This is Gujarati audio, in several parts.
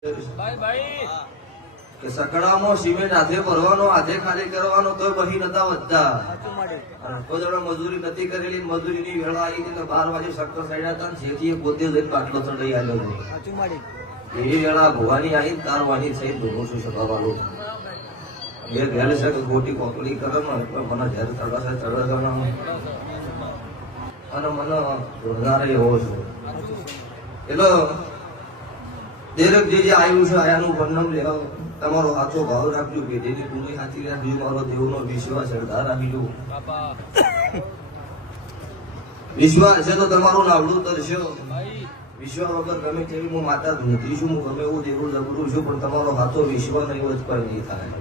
કે સકડામાં સિમેન્ટ હાથે ભરવાનો, હાથે ખાલી કરવાનો, તો બહી નતા વધતા. કોઈ જણા મજૂરી નથી કરેલી, મજૂરીની વેળા આવી હતી તો 12 વાગે શક્કર સાઈડા હતા, જેથી પોતે જઈને બાટલો ચડાઈ આવ્યો હતો. એવી વેળા ભવાની આવી તારવાની થઈ ધોનું છું સભાવાળું એ ઘેર છે કે ગોટી કોકડી કરે મને ઘેર ચડાશે ચડે અને મને જોરદાર એવો છું. એટલે દરેક જે આવ્યું છે આયાનું વર્ણન લેવા તમારો સાચો ભાવ રાખજો, પેઢીની પૂરી સાચી રાખજો, મારો દેવનો વિશ્વાસ સરદાર રાખજો. વિશ્વાસ છે તો તમારું નાવડું તરશે. વિશ્વાસ વગર ગમે તેવી હું માતા ધૂંધી છું, હું ગમે એવું દેવું જબરું છું, પણ તમારો સાચો વિશ્વાસ નહીં હોય કોઈ નહીં થાય.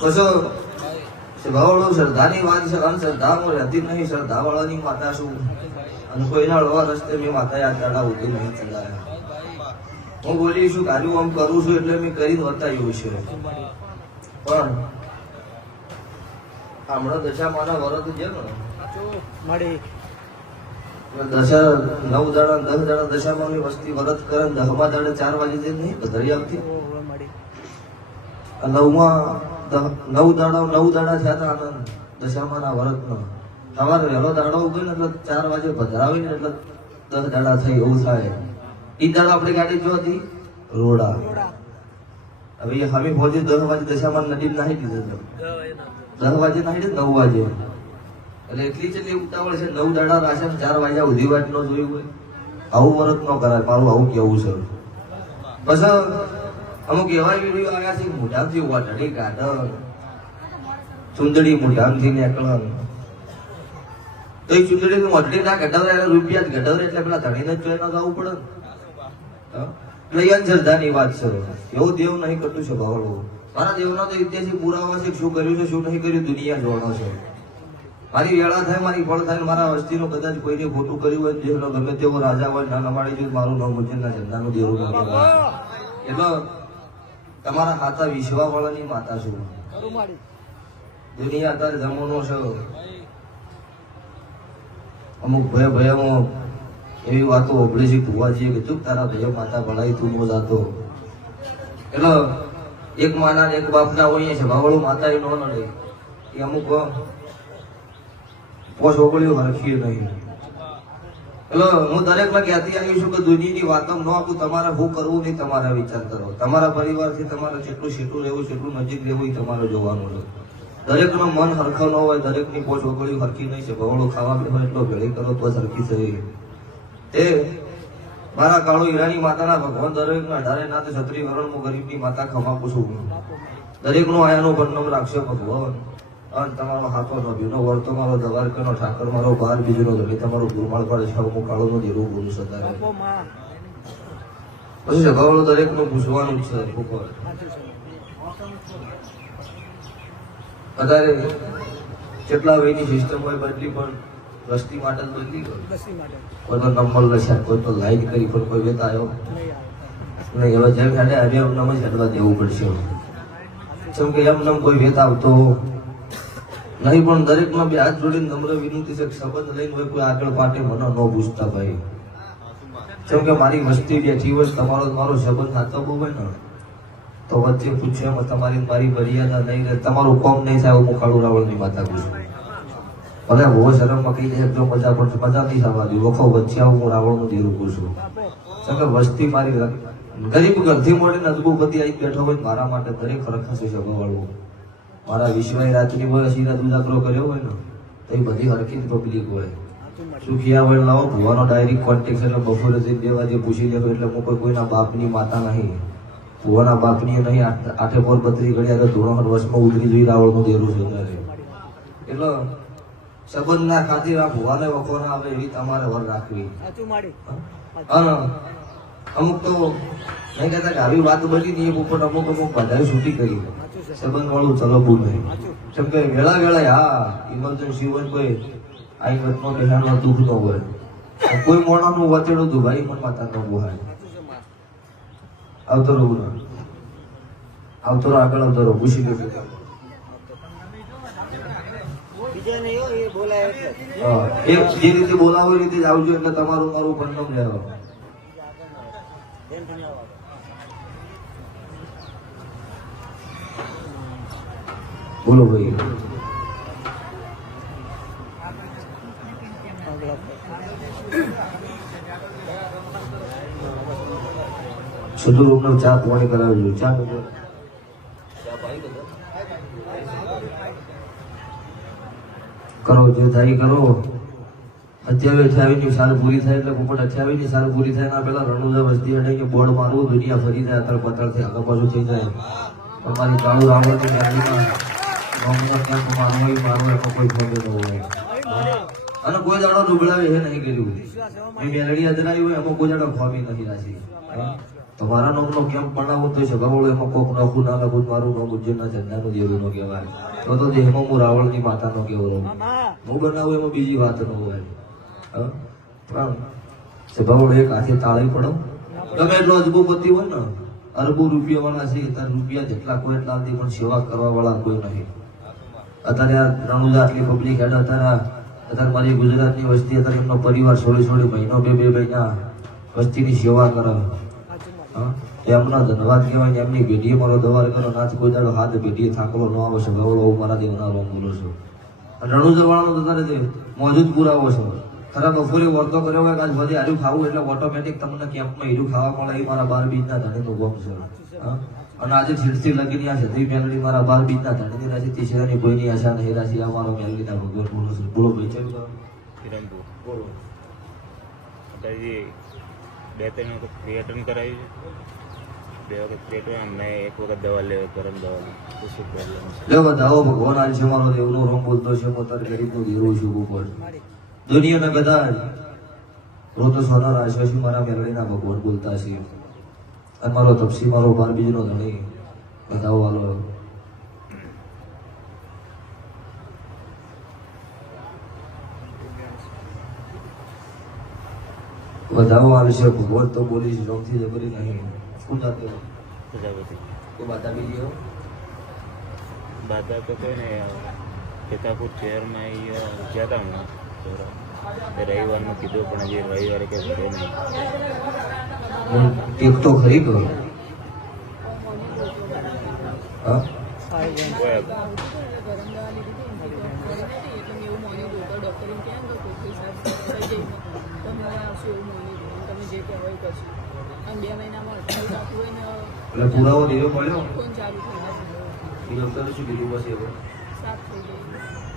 પછી ભાવડો શ્રદ્ધાની વાત છે, અંધશ્રદ્ધામાં રહેતી નહીં, શ્રદ્ધા વાળાની માતા છું. અને કોઈના હળવા રસ્તે મેં માતા યાદ દાડા ઉભી નહીં ચલાયા. હું બોલી છું કાર્યું આમ કરું છું એટલે મેં કરીને બતાવ્યું છે. પણ હમણાં દશામાના વરત છે ને, દશા 9 દાડા 10 દાડા દશામાની વસ્તી વરત કરે, 10મા દાડે 4 વાગે જ નહીં પધરી આવતી. 9 દાડા થયા હતા આનંદ દશામાના વરતનો. સવારે વહેલો દાડો ઉગે ને એટલે 4 વાગે પધરાવી ને એટલે 10 દાડા થઈ એવું થાય. ઈ દાડા આપણી ગાડી જો હતી રોડા. હવે હવે પહોંચી 10 વાગે દશામાન નદી નાહી દીધો. 10 વાગે નાહી દે 9 વાગે એટલે એટલી જેટલી ઉતાવળ છે. 9 દાડા રાશન 4 વાગ્યા સુધી વાત ન જોયું હોય. આવું વરત ન કરાય, મારું આવું કેવું છે. બસ અમુક એવા વિડીયો આવ્યા છે મોઢામથી વાટડી કાઢ, ચુંદડી મોઢામથી નીકળે તો એ ચુંદડી મોઢડી ના ઘટાડે રૂપિયા જ ઘટાડે એટલે પેલા ધણીને જ જોઈ ન ગાવું પડે. એટલે અંધશ્રદ્ધાની વાત છે. એવું દેવ નહીં કરતું છે ભાવડો. મારા દેવનો તો ઇતિહાસિક પુરાવા છે, શું કર્યું છે શું નહીં કર્યું દુનિયા જોવાનો છે. મારી વેળા થાય, મારી ફળ થાય, મારા વસ્તીનો કદાચ કોઈને ખોટું કર્યું હોય, દેવનો ગમે તેવો રાજા હોય ના નમાડી જોયું, મારું નામ મુજબના ઝંડાનું દેવું ન કહેવાય. એટલે તમારા ખાતા વિશ્વા વાળાની માતા છું. દુનિયા અત્યારે જમાનો છે, અમુક ભયામાં એવી વાતો ઓગળી છે ભુવાજીએ કીધું તારા ભયો માતા ભણાઈ તું નો જાતો. એટલે એક માના એક બાપના હોય છે, ભાવળું માતા એ નો નડે. એ અમુક પોષ ઓગળ્યું હરખીએ નહીં. એટલે હું દરેકને કહેતી આવી છું કે દુનિયાની વાતો ન આપું, તમારે શું કરવું નહીં તમારા વિચાર કરો. તમારા પરિવારથી તમારે જેટલું છેટું રહેવું, જેટલું નજીક રહેવું એ તમારે જોવાનું છે. દરેકનું મન હરખો ન હોય, દરેકની પોષ ઓગળ્યું હરખી નહીં છે. ભવડો ખાવા બેઠો એટલો ભેળી કરો તો હરખી થઈ. એ મારા કાળુ હીરાની માતાના ભગવાન દરેકના 18 નાથ 36 વરણમાં ગરીબની માતા ખમાપું છું. દરેકનો આયાનું વર્ણન રાખશો ભગવાન. અને તમારો હાથો નો ભીનો વર્તો મારો દવારકાનો ઠાકર મારો બાર બીજનો ધણી તમારો ગુરમાળ પડે છે. હું કાળોનો દેવું બોલું સદાય. પછી સભાવાળો દરેકનું પૂછવાનું જ છે. અત્યારે કેટલા વયની સિસ્ટમ હોય બદલી, પણ વસ્તી માટે જ બદલી. કોઈ તો નંબર લખ્યા, કોઈ તો લાઈટ કરી, પણ કોઈ વેતા આવ્યો નહીં. હવે જેમ હેડે આવ્યા એમ નામ જ હેડવા દેવું પડશે. જેમ કે એમ નામ કોઈ વેતા આવતો નહીં. પણ દરેકમાં બે હાથ જોડીને નમ્ર વિનંતી છે, શબ્દ લઈને હોય કોઈ આગળ પાટે મને ન પૂછતા ભાઈ. જેમ કે મારી વસ્તી બેઠી હોય, તમારો મારો શબ્દ સાચવવો હોય ને તો વચ્ચે પૂછે એમાં તમારી મારી મર્યાદા નહીં રહે, તમારું કોમ નહીં થાય. હું કાળુ રાવણની માતા પૂછું ભલે બહુ શરમમાં કહી દે જો મજા, પણ મજા નહીં થવા દઉં. વખો વચ્ચે હું રાવણનું દેરું પૂછું. જેમ કે વસ્તી મારી ગરીબ ઘરથી મળીને અદબુપતિ આવી બેઠો હોય મારા માટે દરેક હરખાશે સભાવાળું. મારા વિશ્વાય રાત્રિ હોય, અશીરાત ઉજાગરો કર્યો હોય ને તો એ બધી હરખી પબ્લિક હોય. સુખિયા હોય લાવો ભુવાનો ડાયરેક્ટ કોન્ટેક્ટ, એટલે બપોરે 2 વાગે પૂછી લેવો. એટલે હું કોઈના બાપની માતા નહીં, ભુવાના બાપની નહીં. 8 પોર 32 ઘડી આગળ ધોરણ વર્ષમાં ઉતરી જોઈ રાવણનું દેરું છે. એટલે સંબંધના ખાतिर આ ભુવાને વખો ના આવે એવી તમારે વર રાખવી. અમુક તો નહીં કહેતા કે આવી વાત બની નહીં, ઉપર અમુક બધાએ છૂટી કરી સંબંધ વાળું ચલબું નહીં. જેમ કે વેળા હા ઇમરજન્સી હોય, કોઈ આઈ વતમાં બેહાનો દુઃખ ન હોય, કોઈ મોણાનું વચેડું હતું ભાઈ મન માતા ન બોહાય. આવતો રહું આવતો રહો, આગળ આવતો રહો, પૂછી લે. જે રીતે બોલાવો એ રીતે જ આવજો, એટલે તમારું મારું પણ રહેવા. બોલો ભાઈ. સુધુ રૂમ નો ચા પાણી કરાવજો. ચા કરો જે થાય કરો. 28 સાલ પૂરી થાય એટલે પોપટ 28 સાલ પૂરી થાય ના પેલા રણુજા વસ્તી અડે કે બોર્ડ મારવું દુનિયા ફરી જાય અતળ પતળ થી આગળ પાછું થઈ જાય. તમારી કાળું રાવણની ગાડીમાં મારવો કોઈ ફોટો ન હોય અને કોઈ દાડો ડૂબળાવે એ નહીં કર્યું. મેલડી અજરાઈ હોય એમાં કોઈ દાડો ખોમી નથી રાખી. તમારા નામનો કેમ બનાવો તો સભાવાળો એમાં કોક નાખું ના લખું મારું નામ ઉજ્જૈનના ઝંડાનું દેવું નો કહેવાય. તો દેહમાં હું રાવણની માતાનો કેવો રહું. હું બનાવું એમાં બીજી વાત ન હોય. પણ સભાવાળો એક હાથે તાળી પડો. તમે એટલો અજબોપતિ હોય ને અરબો રૂપિયા વાળા છે તાર રૂપિયા જેટલા કોઈ એટલા નથી પણ સેવા કરવા વાળા કોઈ નહીં. અત્યારે આ રણુજા આટલી પબ્લિક હેડ અત્યારે મારી ગુજરાતની વસ્તી અત્યારે એમનો પરિવાર છોડી મહિનો બે મહિના વસ્તીની સેવા કરે. એમના ધન્યવાદ કહેવાય. એમની પેઢીએ મારો દવાર કરો નાથ કોઈ દાડો હાથ પેઢીએ થાકલો ન આવે છે. ગવડો મારા દેવના રોમ બોલો છું. રણુજા વાળાનો અત્યારે જે મોજૂદ પુરાવો છે. ખરા બપોરે વર્તો કર્યો હોય આજ બધી હારું ખાવું એટલે ઓટોમેટિક તમને કેમ્પમાં હીરું ખાવા મળે. એ મારા 12 બીજના ધણીનું ગમ છે. અને આજે છેડથી લગીની આ છત્રી મેલડી મારા 12 બીજના ધણીની રાશિ તીસરાની કોઈની આશા નહીં રાશિ. આ મારો મેલડીના ભગવાન બોલો છું. બોલો ભાઈ ચલ બોલો. બે ત્રણ વખત ક્રિએટન કરાવ્યું છે. 2 વખત ક્રિએટન અમને 1 વખત દવા લેવા ગરમ દવા શું પ્રોબ્લેમ છે. લે બતાવો ભગવાન આજ છે મારો દેવનો રોમ બોલતો છે. હું તાર ગરીબનું દેવું છું ઉપર દુનિયાના બધા રોતો સોના રાશિ મારા મેલડીના ભગવાન બોલતા છે. અને મારો તપસી મારો 12 બીજનો ધણી બતાવો વાલો વધાવો આવશે. ભગવાન તો બોલી છે રોમથી જબરી નહીં. શું જાતે પ્રજાપતિ તો બાતા બીજી બાધા તો કોઈ નહીં. સીતાપુર શહેરમાં ગયા હતા હમણાં રવિવારનું કીધું પણ હજી રવિવારે કંઈ ભરે નહીં. એક તો ખરી ગયો. હા એટલે પુરાવો દેવો પડ્યો. ડોક્ટરે શું કીધું બસ એવો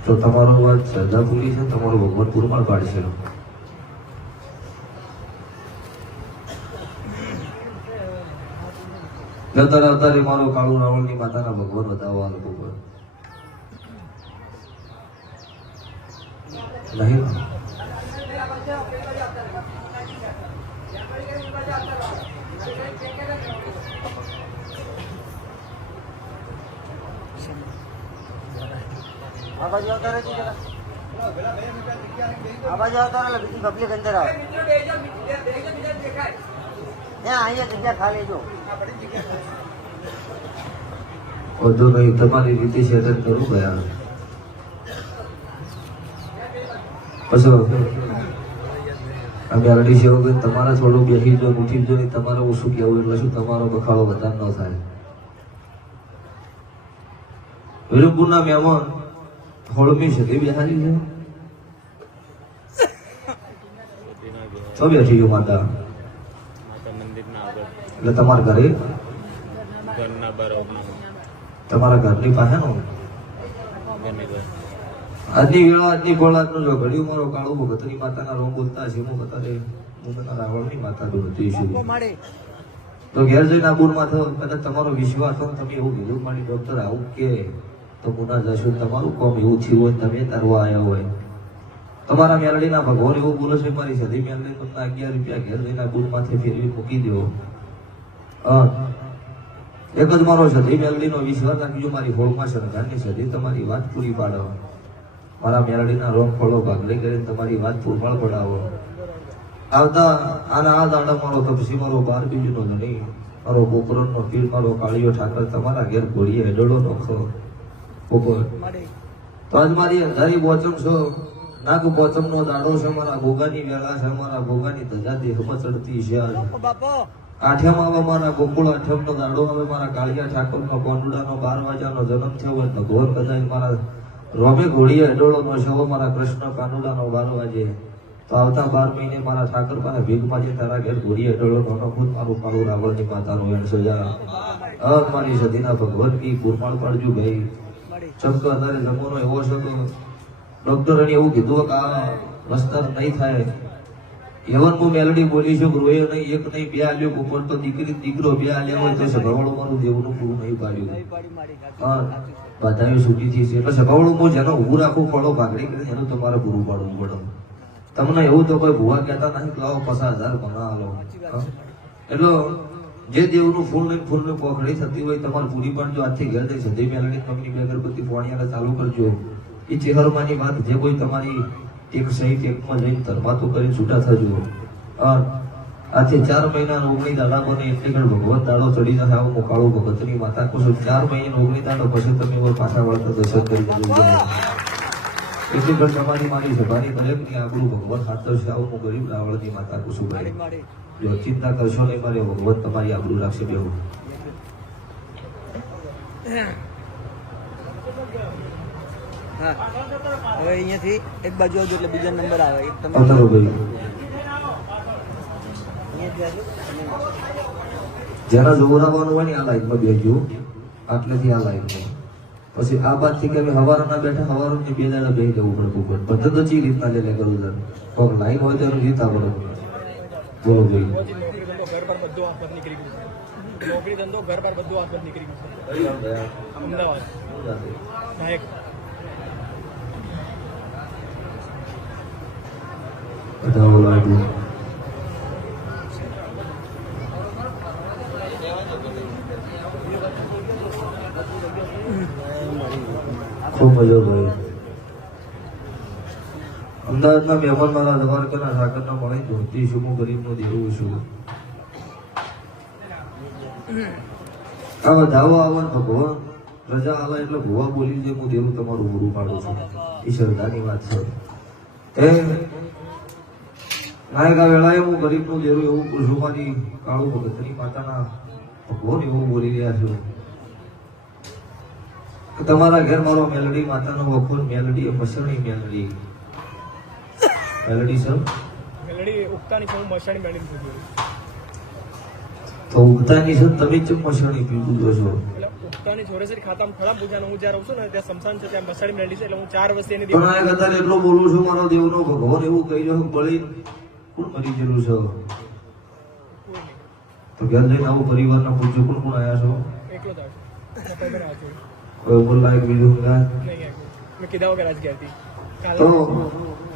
તો તમારો વાત શ્રદ્ધા પૂરી છે. તમારો ભગવાન પૂરમાળ પાડશે. અત્યારે મારો કાળુ રાવણની માતાના ભગવાન બતાવવા લોકો પર નહીં. आवाज आता रहे जरा आवाज आता रहे बीजी पब्लिक अंदर आओ यहाँ आइए जगह खा लेજો વધુ નહીં તમારી રીતે સેટલ કરું ગયા પછી અમે અરડી સેવો કે તમારા થોડું બેસી જો ઉઠી જો નહીં તમારે ઓછું કહેવું એટલે શું તમારો બખાડો વધારે ન થાય. વિરમપુરના મહેમાન હોળમી છે તે બિહારી છે તો બેઠી ગયો માતા મંદિરના આગળ એટલે તમારા ઘરે ઘરના બરોબર તમારા ઘરની પાસે નો ઘરની ઘર આજની વેળા આજની ગોળાદનું જો ઘડ્યું મારો કાળુ ભગતની માતાના રોમ બોલતા છે. હું અત્યારે હું રાવણની માતા બોલતી છું. તો ઘેર જઈને આબુરમાં થયો કદાચ તમારો વિશ્વાસ હોય તમે એવું કીધું મારી ડોક્ટર આવું કે તો મુના જશો તમારું કોમ એવું થયું હોય તમે તારવા આવ્યા હોય. તમારા મેલડીના ભગવાન એવું બોલે છે મારી સદી મેલડી તમને 11 રૂપિયા ઘેર જઈને આબુરમાંથી ફેરવી મૂકી દો. એક જ મારો સદી મેલડીનો વિશ્વાસ રાખજો. મારી હોળમાં સરકારની સદી તમારી વાત પૂરી પાડો. મારા મેલડીના રોગ ફળો ભાગલી કરીને તમારી વાત પૂરમાળ પડાવો. આવતા આના આ દાડા મારો તપસી મારો 12 બીજનો ધણી મારો પોકરણનો પીર મારો કાળિયો ઠાકર તમારા ઘેર ઘોડીએ હેડોડો નોખો પોપર. તો આજ મારી અંધારી બોચમ છો નાગ બોચમ નો દાડો છે. મારા ભોગાની વેળા છે. મારા ભોગાની ધજા દેહમાં ચડતી છે. આઠમ આવે મારા ગોકુળ આઠમનો દાડો આવે મારા કાળિયા ઠાકોરનો કોંડુડાનો 12 વાગ્યાનો જન્મ થયો હોય ભગવાન કદાચ મારા રોમે ઘોડીએ અડોળોનો શવ મારા કૃષ્ણ કાનુડાનો 12 વાગે તો આવતા 12 મહિને મારા ઠાકર પાસે ભીખમાં જે તારા ઘેર ઘોડીએ અડોળોનો અનભૂત મારું પાડું રાવણની માતાનું એમ સોજા મારી સદીના ભગવાન કી કુરમાળ પાડજો ભાઈ ચમકો અત્યારે જમવાનો એવો છે તો ડોક્ટરે એવું કીધું કે આ રસ્તા નહીં થાય એવન હું મેલડી બોલી છું રોએ નહીં એક નહીં બે આલ્યો ઉપર તો દીકરી દીકરો બે આલ્યા હોય તો સભાવડું મારું દેવનું પૂરું નહીં પાડ્યું હા બધાએ છૂટી થઈ છે એટલે સભાવડું હું જેનો ઊભું રાખું ફળો ભાગડી કરીને એનું તમારે પૂરું પાડવું પડે તમને એવું તો કોઈ ભૂવા કહેતા નહીં કે લાવો 50,000 ભણા આલો એટલે જે દેવનું ફૂલની પોખડી થતી હોય તમારે પૂરી પાડજો આજથી ઘેર જઈ સદી મેલડી કંપની બે અગરબત્તી પોણિયાને ચાલુ કરજો એ ચેહરમાની વાત જે કોઈ તમારી એક સહી એકમાં જઈને ધર્માતું કરીને છૂટા થજો આથી 4 મહિના 19 દાડા બને એટલે કે ભગવાન દાડો ચડી જશે આવું કાળું ભગતની માતા કહું છું 4 મહિના 19 દાડો પછી તમે પાછા વળતા દર્શન કરી જજો એટલી ઘર તમારી મારી સભાની દરેકની આપણું ભગવાન ખાતર છે આવું હું ગરીબ રાવણની માતા કહું છું ભાઈ જો ચિંતા કરશો નહીં મારે ભગવાન તમારી આબરૂ રાખશે બેવું હા હવે અહીંયાથી એક બાજુ આવજો એટલે બીજા નંબર આવે એક તમે અવતારો ભાઈ અહીંયાથી આવજો જેના જોરાવાનું હોય ને આ લાઈનમાં બેસજો આટલેથી આ લાઈનમાં પછી આ બાદથી કે હવારના બેઠા હવારની 2 દાડા બેસી જવું પડે ઉપર બધું તો ચી રીતના લે કરું સર કોક લાઈન હોય તો એનું જીતા પડે બોલો ભાઈ ઘર પર બધું આફત નીકળી ગયું નોકરી ધંધો ઘર પર બધું આફત નીકળી ગયું અમદાવાદ નાયક બધાઓ લાગ્યું ખૂબ મજા ભાઈ અમદાવાદના મહેમાન મારા દ્વારકાના ઠાકરના મળે ધોતી છું હું ગરીબનો દેવું છું આ વધાવો આવન ભગવાન રજા આલા એટલે ભુવા બોલી છે હું દેવું તમારું પૂરું પાડું છું એ શ્રદ્ધાની વાત છે નાયકા વેળાએ હું ગરીબનું દેરું એવું પૂછું મારી કાળું ભગતની માતાના ભગવાન એવું બોલી રહ્યા છું કે તમારા ઘેર મારો મેલડી માતાનો વખોર મેલડી મસણી મેલડી મેલડી સર મેલડી ઉગતાની છે હું મશાણી મેળવી દીધું તો ઉગતાની છે તમે ચમ મસણી પીવું છો એટલે ઉગતાની છોરે છે ખાતામાં ખરાબ પૂજાનો હું જ્યાં રહું છું ને ત્યાં સમસાન છે ત્યાં મશાણી મેળવી છે એટલે હું 4 વર્ષથી એની પણ આ કદાચ એટલું બોલું છું મારો દેવનો ભગવાન એવું કહી રહ્યો બળી કોણ મરી ગયેલું છે તો ઘેર જઈને આવું પરિવારના પૂછજો કોણ કોણ આવ્યા છો એકલો જ આવ્યો કોઈ બોલ લાયક બીજું ના નહીં આવ્યો મેં કીધા વગર આજ ગયા હતી તો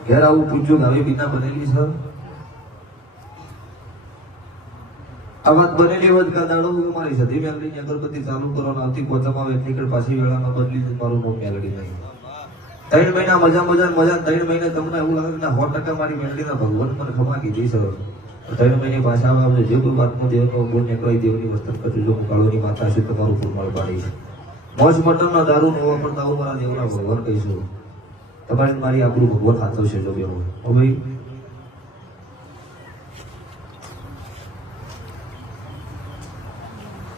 ઘેર આવું પૂછજો કે આવી બીના બનેલી છે આ વાત બનેલી હોત કા દાડો મારી સધી મેલડીની અગરબત્તી ચાલુ કરો ને આવતી કોચમાં આવે એટલી કડ પાછી વેળામાં બદલી જ મારું નામ મેલડી નહીં 3 મહિના મજા 3 મહિને તમને એવું લાગે કે 100% મારી મેલડીના ભગવાન મને ખમા કીધી છે 3 મહિને પાછા આવે જે કોઈ વાતનો દેવનો ગુણ નીકળી દેવની વર્તન કરજો જો હું કાળોની માતા છે તમારું ફૂલમાળ પાડી છે મોજ મટનનો દારૂ ન વાપરતા હું મારા દેવના ભગવાન કહીશું તમારી મારી આપણું ભગવાન હાથવ છે જો બેવું ભાઈ